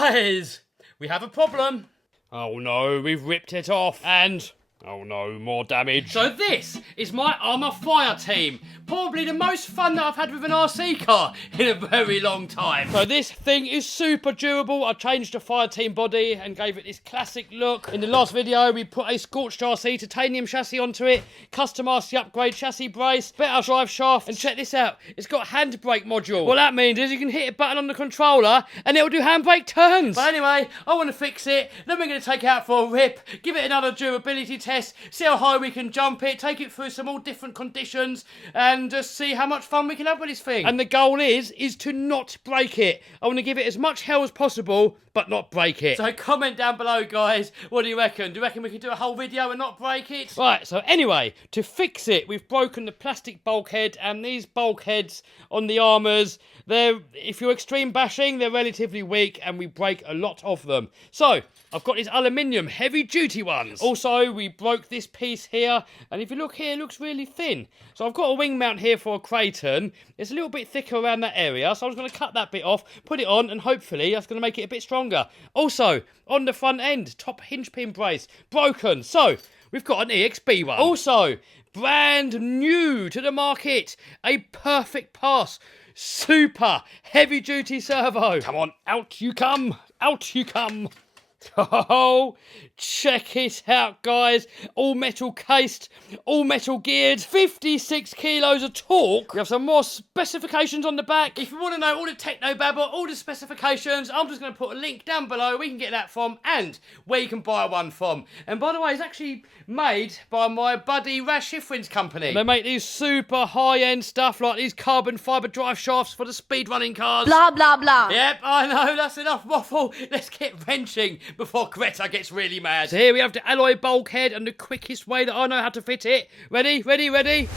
Guys, we have a problem. Oh no, we've ripped it off and... oh no, more damage. So this is my Armour Fire team. Probably the most fun that I've had with an RC car in a very long time. So this thing is super durable. I changed the fire team body and gave it this classic look. In the last video, we put a scorched RC titanium chassis onto it, customised the upgrade chassis brace, better drive shaft, and check this out. It's got a handbrake module. What that means is you can hit a button on the controller and it'll do handbrake turns. But anyway, I want to fix it. Then we're going to take it out for a rip, give it another durability test, see how high we can jump it, take it through some all different conditions, and just see how much fun we can have with this thing. And the goal is to not break it. I want to give it as much hell as possible, but not break it. So comment down below, guys. What do you reckon? Do you reckon we can do a whole video and not break it? Right, so anyway, to fix it, we've broken the plastic bulkhead, and these bulkheads on the armours, if you're extreme bashing, they're relatively weak, and we break a lot of them. So, I've got these aluminium heavy-duty ones. Also, we broke this piece here, and if you look here, it looks really thin. So I've got a wing mount here for a Creighton. It's a little bit thicker around that area, so I'm just going to cut that bit off, put it on, and hopefully that's going to make it a bit stronger. Also, on the front end, top hinge pin brace, broken. So, we've got an EXB one. Also, brand new to the market, a perfect pass, super heavy-duty servo. Come on, out you come, out you come. Oh, check it out, guys. All metal cased, all metal geared, 56 kilos of torque. We have some more specifications on the back. If you want to know all the techno babble, all the specifications, I'm just going to put a link down below where you can get that from and where you can buy one from. And by the way, it's actually made by my buddy Raz Schifrin's company. They make these super high-end stuff like these carbon fibre drive shafts for the speedrunning cars. Blah, blah, blah. Yep, I know, that's enough waffle. Let's get wrenching before Greta gets really mad. So here we have the alloy bulkhead and the quickest way that I know how to fit it. Ready, ready, ready?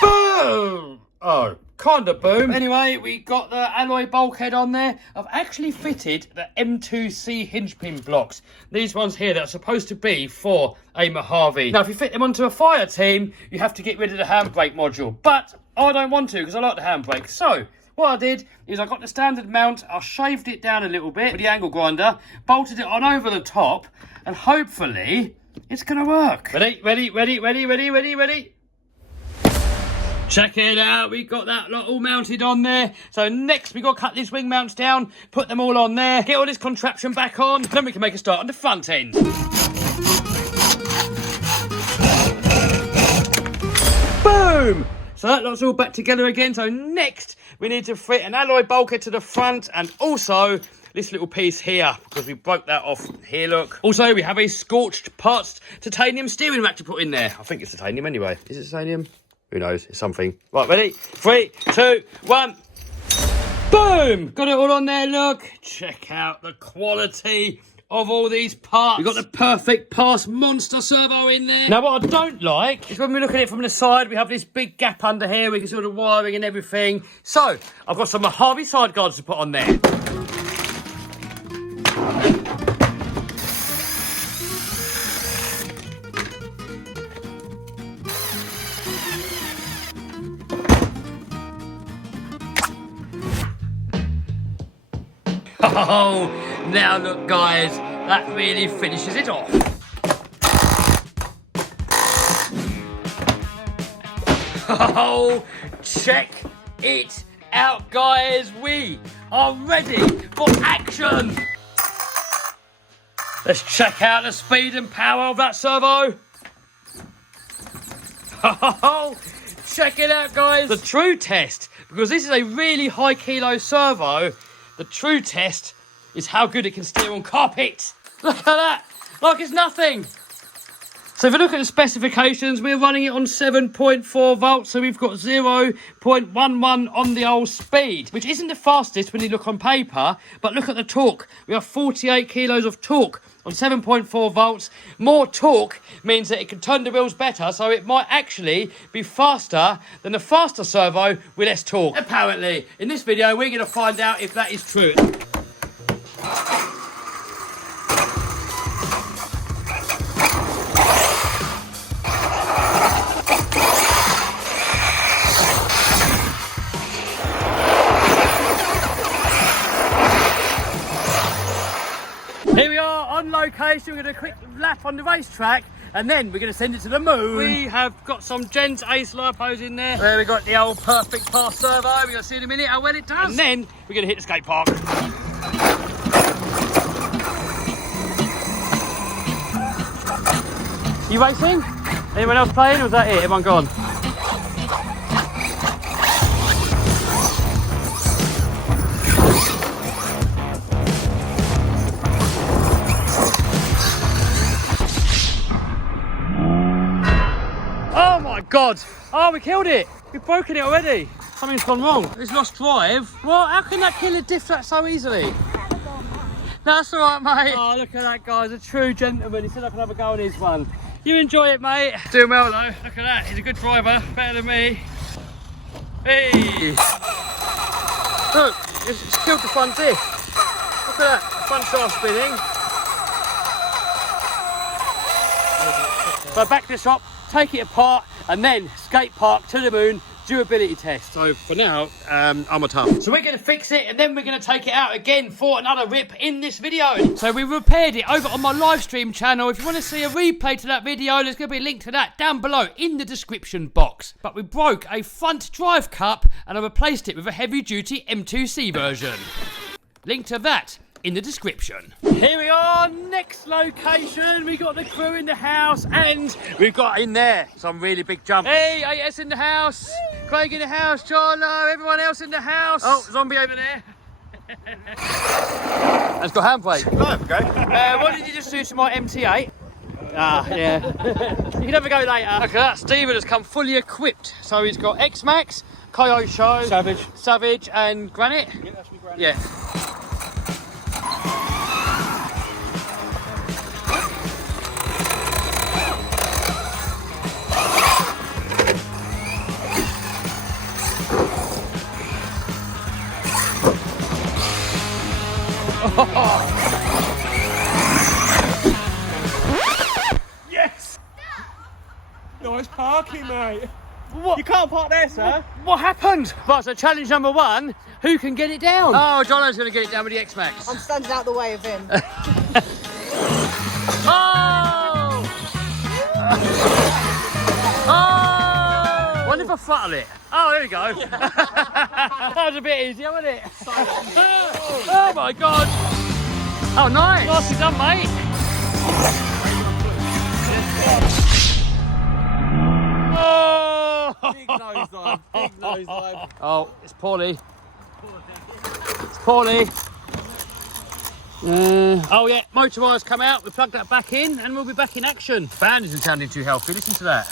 Boom! Oh, kinda boom. Anyway, we got the alloy bulkhead on there. I've actually fitted the M2C hinge pin blocks. These ones here that are supposed to be for a Mojave. Now, if you fit them onto a fire team, you have to get rid of the handbrake module. But I don't want to because I like the handbrake. So, what I did is I got the standard mount, I shaved it down a little bit with the angle grinder, bolted it on over the top, and hopefully it's going to work. Ready, ready, ready, ready, ready, ready, ready. Check it out, we got that lot all mounted on there. So next we got to cut these wing mounts down, put them all on there, get all this contraption back on, then we can make a start on the front end. Boom! So that lot's all back together again. So next, we need to fit an alloy bulkhead to the front and also this little piece here because we broke that off here, look. Also, we have a scorched parts titanium steering rack to put in there. I think it's titanium anyway. Is it titanium? Who knows? It's something. Right, ready? 3, 2, 1. Boom! Got it all on there, look. Check out the quality of all these parts. We've got the perfect pass monster servo in there. Now, what I don't like is when we look at it from the side, we have this big gap under here. We can see all the wiring and everything. So, I've got some Mojave side guards to put on there. Oh, now look, guys, that really finishes it off. Oh, check it out, guys. We are ready for action. Let's check out the speed and power of that servo. Oh, check it out, guys. The true test, because this is a really high kilo servo. The true test is how good it can steer on carpet. Look at that, like it's nothing. So if you look at the specifications, we're running it on 7.4 volts, so we've got 0.11 on the old speed, which isn't the fastest when you look on paper, but look at the torque. We have 48 kilos of torque on 7.4 volts. More torque means that it can turn the wheels better, so it might actually be faster than the faster servo with less torque. Apparently, in this video, we're going to find out if that is true. location. We're going to do a quick lap on the racetrack, and then we're going to send it to the moon. We have got some Gents Ace Lipos in there. There we got the old perfect pass servo. We're going to see in a minute how well it does. And then we're going to hit the skate park. You racing? Anyone else playing, or was that it? Everyone gone? Oh my God! Oh, we killed it! We've broken it already. Something's gone wrong. It's lost drive. What? How can that kill a diff track so easily? That's all right, mate. Oh, look at that guy. He's a true gentleman. He said I can have a go on his one. You enjoy it, mate. Doing well, though. Look at that. He's a good driver. Better than me. Hey! Look, it's killed the front diff. Look at that. Front shaft spinning. So back to the shop, take it apart, and then skate park to the moon. Durability test. So for now, I'm a tough. So we're going to fix it, and then we're going to take it out again for another rip in this video. So we repaired it over on my live stream channel. If you want to see a replay to that video, there's going to be a link to that down below in the description box. But we broke a front drive cup, and I replaced it with a heavy duty M2C version. Link to that in the description. Here we are, next location. We got the crew in the house, and we've got in there some really big jumps. Hey, AS in the house. Craig in the house, Charlo, everyone else in the house. Oh, zombie over there. That's got handbrake. Oh, okay. What did you just do to my MT8? Ah, yeah. You can have a go later. Look at that, Steven has come fully equipped. So he's got X-Max, Coyote Show, Savage, and Granite. Yeah, that's me, Granite. Yeah. Yes! Nice parking, mate. What? You can't park there, sir. What happened? Right, so challenge number one, who can get it down? Oh, Jono's going to get it down with the X-Max. I'm standing out the way of him. Oh! Oh! Wonder if I throttle it. Oh, there we go. That was a bit easier, wasn't it? Oh my God. Oh, nice. Nicely done, mate. Oh! Big nosedive, big nosedive. Oh, it's poorly. It's poorly. Oh yeah, motor wire's come out. We plugged that back in, and we'll be back in action. Band isn't sounding too healthy. Listen to that.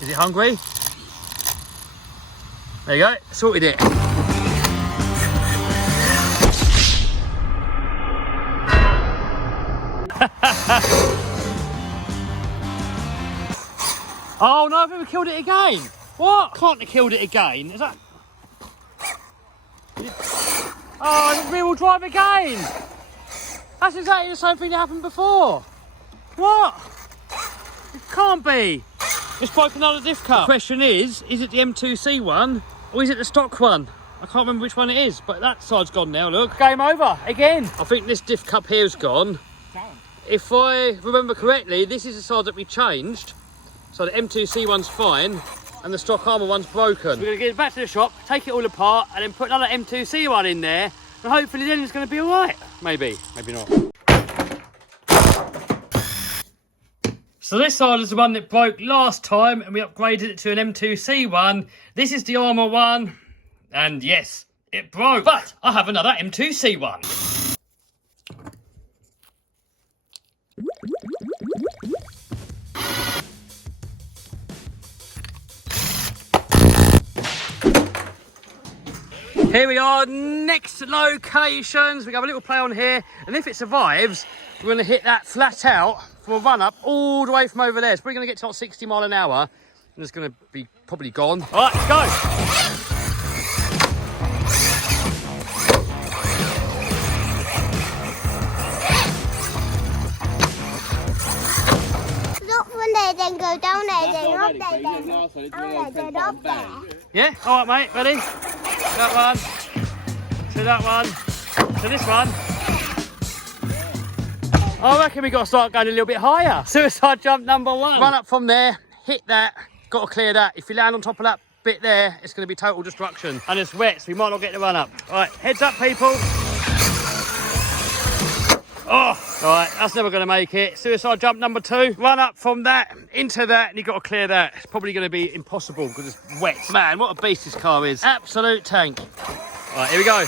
Is it hungry? There you go. Sorted it. Oh no, I've never killed it again. What? Can't have killed it again. Is that... Oh, rear wheel drive again. That's exactly the same thing that happened before. What? It can't be. It's broke another diff cup. The question is it the M2C one or is it the stock one? I can't remember which one it is, but that side's gone now, look. Game over, again. I think this diff cup here's gone. If I remember correctly, this is the side that we changed. So the M2C one's fine, and the stock armour one's broken. So we're going to get it back to the shop, take it all apart, and then put another M2C one in there, and hopefully then it's going to be all right. Maybe, maybe not. So this side is the one that broke last time, and we upgraded it to an M2C one. This is the armour one, and yes, it broke. But I have another M2C one. Here we are, next locations. We have a little play on here, and if it survives, we're going to hit that flat out for a run up all the way from over there. It's probably going to get to like 60 mile an hour, and it's going to be probably gone. All right, let's go. Not when they then go down there, then up there, then up there. Yeah, all right, mate, ready? That one, to that one, to this one. I reckon we got to start going a little bit higher. Suicide jump number 1. Run up from there, hit that, got to clear that. If you land on top of that bit there, it's going to be total destruction. And it's wet, so we might not get the run up. All right, heads up, people. Oh, all right, that's never going to make it. Suicide jump number 2. Run up from that into that, and you've got to clear that. It's probably going to be impossible because it's wet. Man, what a beast this car is. Absolute tank. All right, here we go.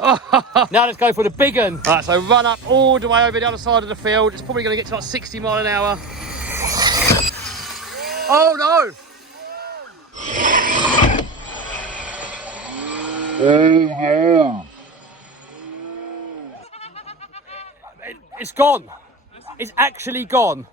Oh, now let's go for the big one. All right, so run up all the way over the other side of the field. It's probably going to get to like 60 miles an hour. Oh, no. Oh, no. It's gone. It's actually gone.